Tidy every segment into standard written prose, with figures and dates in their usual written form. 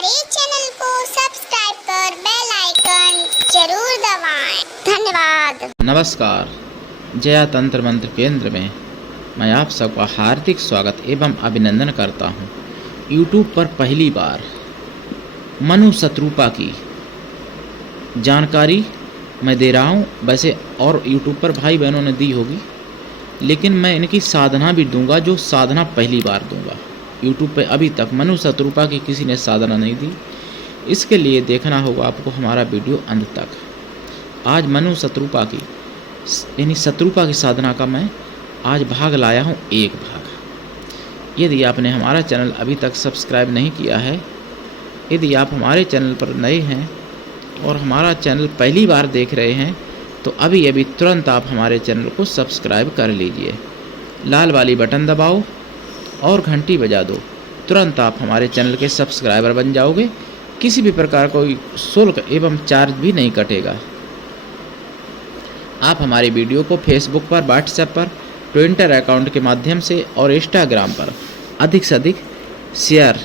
हमारे चैनल को सब्सक्राइब कर बेल आइकन जरूर दबाएं। धन्यवाद। नमस्कार। जया तंत्र मंत्र केंद्र में मैं आप सबका हार्दिक स्वागत एवं अभिनंदन करता हूं। YouTube पर पहली बार मनु शत्रुपा की जानकारी मैं दे रहा हूं। वैसे और YouTube पर भाई बहनों ने दी होगी, लेकिन मैं इनकी साधना भी दूंगा, जो साधना पहली बार दूंगा। YouTube पे अभी तक मनु शत्रुपा की किसी ने साधना नहीं दी। इसके लिए देखना होगा आपको हमारा वीडियो अंत तक। आज मनु शत्रुपा की यानी शत्रुपा की साधना का मैं आज भाग लाया हूँ, एक भाग। यदि आपने हमारा चैनल अभी तक सब्सक्राइब नहीं किया है, यदि आप हमारे चैनल पर नए हैं और हमारा चैनल पहली बार देख रहे हैं, तो अभी तुरंत आप हमारे चैनल को सब्सक्राइब कर लीजिए। लाल वाली बटन दबाओ और घंटी बजा दो। तुरंत आप हमारे चैनल के सब्सक्राइबर बन जाओगे। किसी भी प्रकार कोई शुल्क एवं चार्ज भी नहीं कटेगा। आप हमारे वीडियो को फेसबुक पर, व्हाट्सएप पर, ट्विटर अकाउंट के माध्यम से और इंस्टाग्राम पर अधिक से अधिक शेयर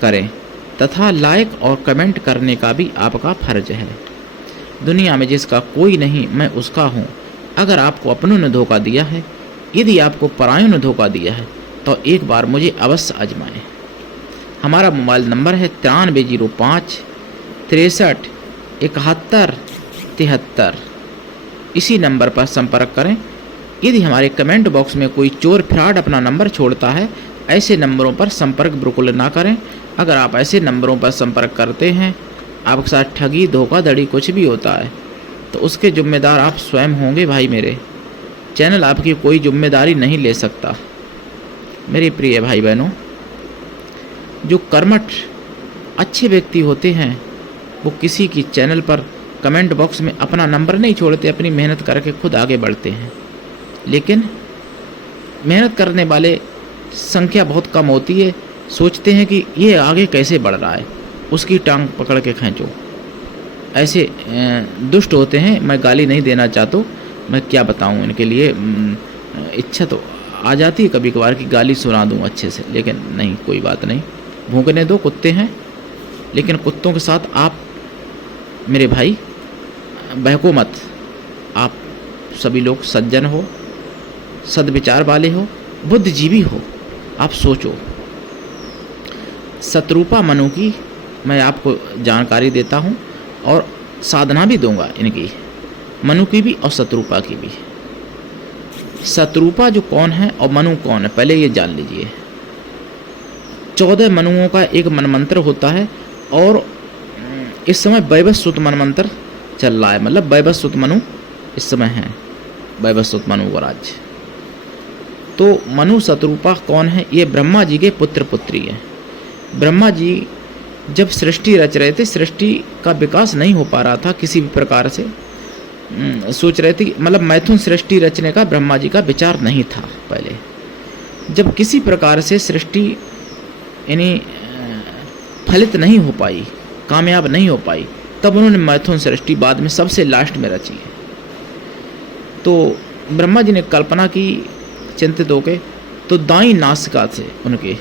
करें तथा लाइक और कमेंट करने का भी आपका फर्ज है। दुनिया में जिसका कोई नहीं, मैं उसका हूँ। अगर आपको अपनों ने धोखा दिया है, यदि आपको परायों ने धोखा दिया है, तो एक बार मुझे अवश्य आजमाएं। हमारा मोबाइल नंबर है 9305 63 71 73। इसी नंबर पर संपर्क करें। यदि हमारे कमेंट बॉक्स में कोई चोर फ्रॉड अपना नंबर छोड़ता है, ऐसे नंबरों पर संपर्क बिल्कुल ना करें। अगर आप ऐसे नंबरों पर संपर्क करते हैं, आपके साथ ठगी, धोखाधड़ी कुछ भी होता है, तो उसके जिम्मेदार आप स्वयं होंगे। भाई मेरे, चैनल आपकी कोई जिम्मेदारी नहीं ले सकता। मेरे प्रिय भाई बहनों, जो कर्मठ अच्छे व्यक्ति होते हैं, वो किसी की चैनल पर कमेंट बॉक्स में अपना नंबर नहीं छोड़ते, अपनी मेहनत करके खुद आगे बढ़ते हैं। लेकिन मेहनत करने वाले संख्या बहुत कम होती है। सोचते हैं कि ये आगे कैसे बढ़ रहा है, उसकी टांग पकड़ के खींचो। ऐसे दुष्ट होते हैं। मैं गाली नहीं देना चाहता, मैं क्या बताऊं। इनके लिए इच्छा तो आ जाती है कभी कभार कि गाली सुना दूं अच्छे से, लेकिन नहीं, कोई बात नहीं। भूखने दो, कुत्ते हैं। लेकिन कुत्तों के साथ आप मेरे भाई बहको मत। आप सभी लोग सज्जन हो, सद्विचार वाले हो, बुद्धिजीवी हो। आप सोचो। शत्रुपा मनु की मैं आपको जानकारी देता हूँ और साधना भी दूंगा इनकी, मनु की भी और शत्रुपा की भी। शत्रुपा जो कौन है और मनु कौन है, पहले ये जान लीजिए। 14 मनुओं का एक मनमंत्र होता है और इस समय वैवस्वत मनमंत्र चल रहा है। मतलब वैवस्वत मनु इस समय है, वैवस्वत मनु का राज्य। तो मनु शत्रुपा कौन है? ये ब्रह्मा जी के पुत्र पुत्री हैं। ब्रह्मा जी जब सृष्टि रच रहे थे, सृष्टि का विकास नहीं हो पा रहा था किसी भी प्रकार से। सोच रहे थे, मतलब मैथुन सृष्टि रचने का ब्रह्मा जी का विचार नहीं था पहले। जब किसी प्रकार से सृष्टि यानी फलित नहीं हो पाई, कामयाब नहीं हो पाई, तब उन्होंने मैथुन सृष्टि बाद में सबसे लास्ट में रची है। तो ब्रह्मा जी ने कल्पना की, चिंतित होकर, तो दाई नासिका से उनके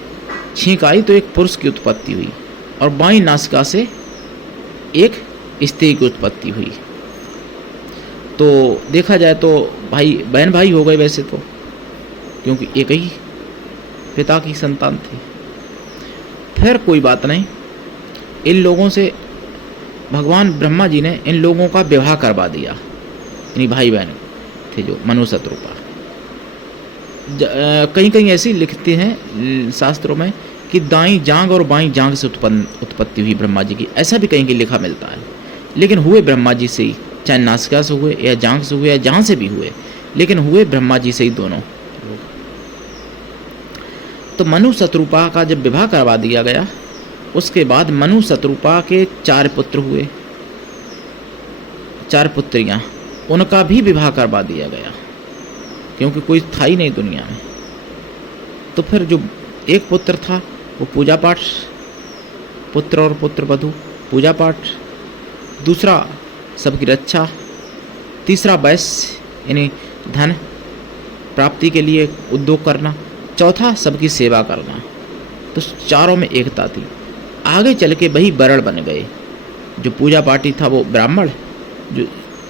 छींक आई तो एक पुरुष की उत्पत्ति हुई और बाई नासिका से एक स्त्री की उत्पत्ति हुई। तो देखा जाए तो भाई बहन भाई हो गए वैसे तो, क्योंकि एक ही पिता की संतान थी। फिर कोई बात नहीं, इन लोगों से भगवान ब्रह्मा जी ने इन लोगों का विवाह करवा दिया। यानी भाई बहन थे जो मनु शत्रुपा। कहीं कहीं ऐसे लिखते हैं शास्त्रों में कि दाई जांग और बाई जांग से उत्पत्ति हुई ब्रह्मा जी की। ऐसा भी कहीं लिखा मिलता है। लेकिन हुए ब्रह्मा जी से ही, चाहे नासिका से हुए या जांग से हुए या जहाँ से भी हुए, लेकिन हुए ब्रह्मा जी से ही दोनों लोग। तो मनु शत्रुपा का जब विवाह करवा दिया गया, उसके बाद मनु शत्रुपा के 4 पुत्र हुए, 4 पुत्रियां, उनका भी विवाह करवा दिया गया, क्योंकि कोई था ही नहीं दुनिया में। तो फिर जो एक पुत्र था वो पूजा पाठ, पुत्र और पुत्र वधू पूजा पाठ, दूसरा सबकी रक्षा, तीसरा वैश्य यानी धन प्राप्ति के लिए उद्योग करना, चौथा सबकी सेवा करना। तो चारों में एकता थी। आगे चल के वही वर्ण बन गए। जो पूजा पाठी था वो ब्राह्मण, जो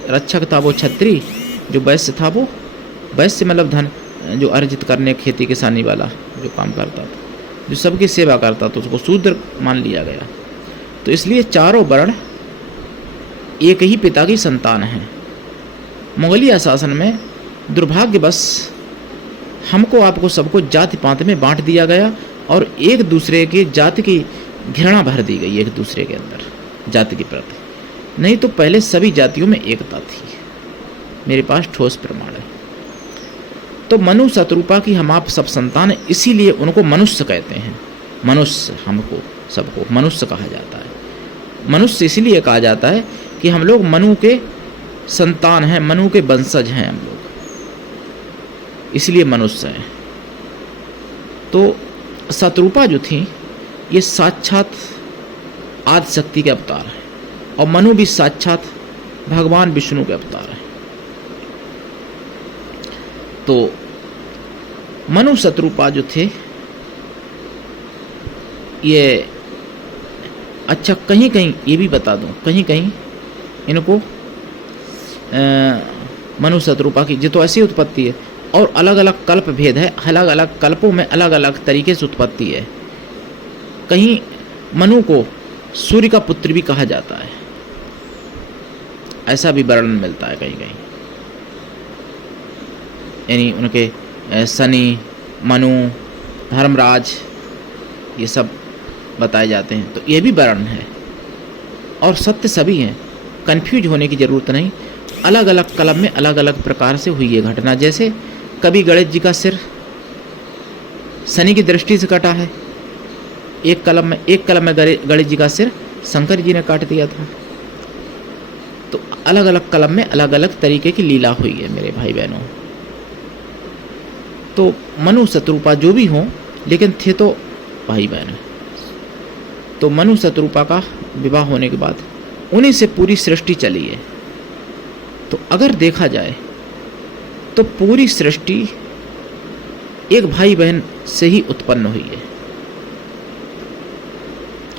रक्षक था वो क्षत्रिय, जो वैश्य था वो वैश्य मतलब धन जो अर्जित करने खेती किसानी वाला जो काम करता था, जो सबकी सेवा करता था, उसको शूद्र मान लिया गया। तो इसलिए चारों वर्ण एक ही पिता की संतान हैं। मुगलिया शासन में दुर्भाग्यवश हमको आपको सबको जाति पात में बांट दिया गया और एक दूसरे के जाति की घृणा भर दी गई एक दूसरे के अंदर जाति के प्रति। नहीं तो पहले सभी जातियों में एकता थी। मेरे पास ठोस प्रमाण है। तो मनु शत्रुपा की हम आप सब संतान है, इसीलिए उनको मनुष्य कहते हैं। मनुष्य हमको सबको मनुष्य कहा जाता है। मनुष्य इसलिए कहा जाता है कि हम लोग मनु के संतान हैं, मनु के वंशज हैं हम लोग, इसलिए मनुष्य हैं। तो शत्रुपा जो थी ये साक्षात आदि शक्ति के अवतार है और मनु भी साक्षात भगवान विष्णु के अवतार है। तो मनु शत्रुपा जो थे ये अच्छा कहीं कहीं ये भी बता दूं, कहीं कहीं इनको मनु शत्रुपा की जो तो ऐसी उत्पत्ति है और अलग अलग कल्प भेद है, अलग अलग कल्पों में अलग अलग तरीके से उत्पत्ति है। कहीं मनु को सूर्य का पुत्र भी कहा जाता है, ऐसा भी वर्णन मिलता है कहीं कहीं। यानी उनके शनि, मनु, धर्मराज ये सब बताए जाते हैं। तो ये भी वर्णन है और सत्य सभी हैं, कंफ्यूज होने की ज़रूरत नहीं। अलग अलग कलम में अलग अलग प्रकार से हुई ये घटना। जैसे कभी गणेश जी का सिर शनि की दृष्टि से कटा है, एक कलम में गणेश जी का सिर शंकर जी ने काट दिया था। तो अलग अलग कलम में अलग अलग तरीके की लीला हुई है मेरे भाई बहनों। तो मनु शत्रुपा जो भी हों लेकिन थे तो भाई बहन। तो मनु शत्रुपा का विवाह होने के बाद उन्हीं से पूरी सृष्टि चली है। तो अगर देखा जाए तो पूरी सृष्टि एक भाई बहन से ही उत्पन्न हुई है।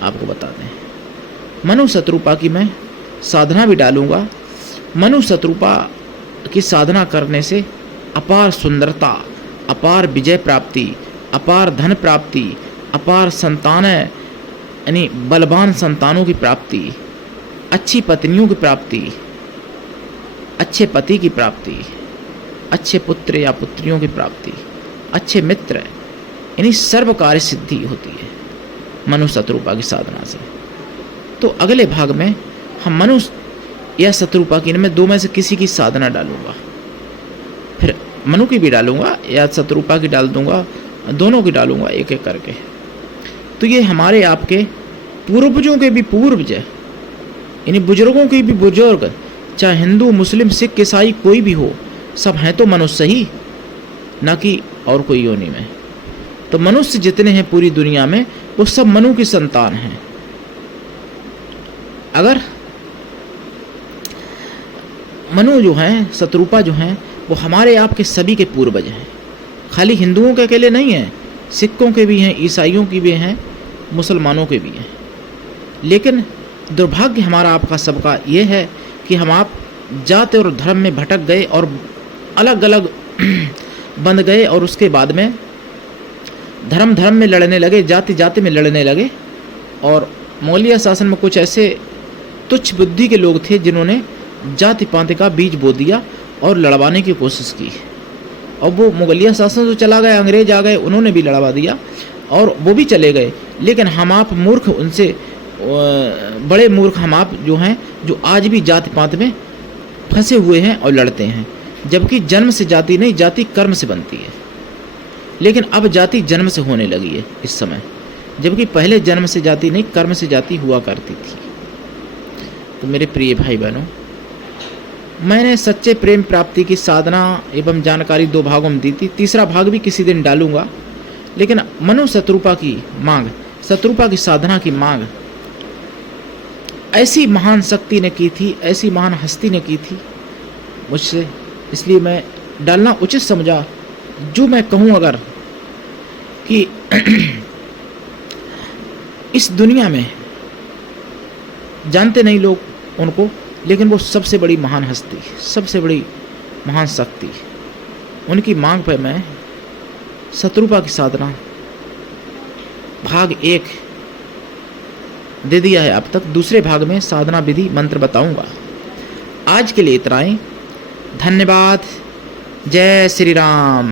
आपको बता दें, मनु शत्रुपा की मैं साधना भी डालूंगा। मनु शत्रुपा की साधना करने से अपार सुंदरता, अपार विजय प्राप्ति, अपार धन प्राप्ति, अपार संतान यानी बलवान संतानों की प्राप्ति, अच्छी पत्नियों की प्राप्ति, अच्छे पति की प्राप्ति, अच्छे पुत्र या पुत्रियों की प्राप्ति, अच्छे मित्र यानी सर्व कार्य सिद्धि होती है मनु शत्रुपा की साधना से। तो अगले भाग में हम मनु या शत्रुपा की इनमें दो में से किसी की साधना डालूंगा, फिर मनु की भी डालूंगा या शत्रुपा की डाल दूंगा, दोनों की डालूंगा एक एक करके। तो ये हमारे आपके पूर्वजों के भी पूर्वज, यानी बुजुर्गों के भी बुजुर्ग, चाहे हिंदू मुस्लिम सिख ईसाई कोई भी हो, सब हैं तो मनुष्य ही, ना कि और कोई योनि में। तो मनुष्य जितने हैं पूरी दुनिया में वो सब मनु की संतान हैं। अगर मनु जो हैं, शत्रुपा जो हैं, वो हमारे आपके सभी के पूर्वज हैं। खाली हिंदुओं के अकेले नहीं हैं, सिखों के भी हैं, ईसाइयों की भी हैं, मुसलमानों के भी हैं। लेकिन दुर्भाग्य हमारा आपका सबका ये है कि हम आप जाति और धर्म में भटक गए और अलग अलग बंध गए और उसके बाद में धर्म धर्म में लड़ने लगे, जाति जाति में लड़ने लगे। और मौलिया शासन में कुछ ऐसे तुच्छ बुद्धि के लोग थे जिन्होंने जाति पाति का बीज बो दिया और लड़वाने की कोशिश की। और वो मुगलिया शासन तो चला गया, अंग्रेज आ गए, उन्होंने भी लड़वा दिया और वो भी चले गए। लेकिन हम आप मूर्ख, उनसे बड़े मूर्ख हम आप जो हैं, जो आज भी जाति पात में फंसे हुए हैं और लड़ते हैं। जबकि जन्म से जाति नहीं, जाति कर्म से बनती है। लेकिन अब जाति जन्म से होने लगी है इस समय, जबकि पहले जन्म से जाति नहीं, कर्म से जाति हुआ करती थी। तो मेरे प्रिय भाई बहनों, मैंने सच्चे प्रेम प्राप्ति की साधना एवं जानकारी 2 भागों में दी थी। तीसरा भाग भी किसी दिन डालूंगा। लेकिन मनु शत्रुपा की मांग, शत्रुपा की साधना की मांग ऐसी महान शक्ति ने की थी, ऐसी महान हस्ती ने की थी मुझसे, इसलिए मैं डालना उचित समझा। जो मैं कहूँ अगर कि इस दुनिया में जानते नहीं लोग उनको, लेकिन वो सबसे बड़ी महान हस्ती, सबसे बड़ी महान शक्ति। उनकी मांग पर मैं शत्रुपा की साधना भाग 1 दे दिया है। अब तक दूसरे भाग में साधना विधि मंत्र बताऊंगा। आज के लिए इतना ही। धन्यवाद। जय श्री राम।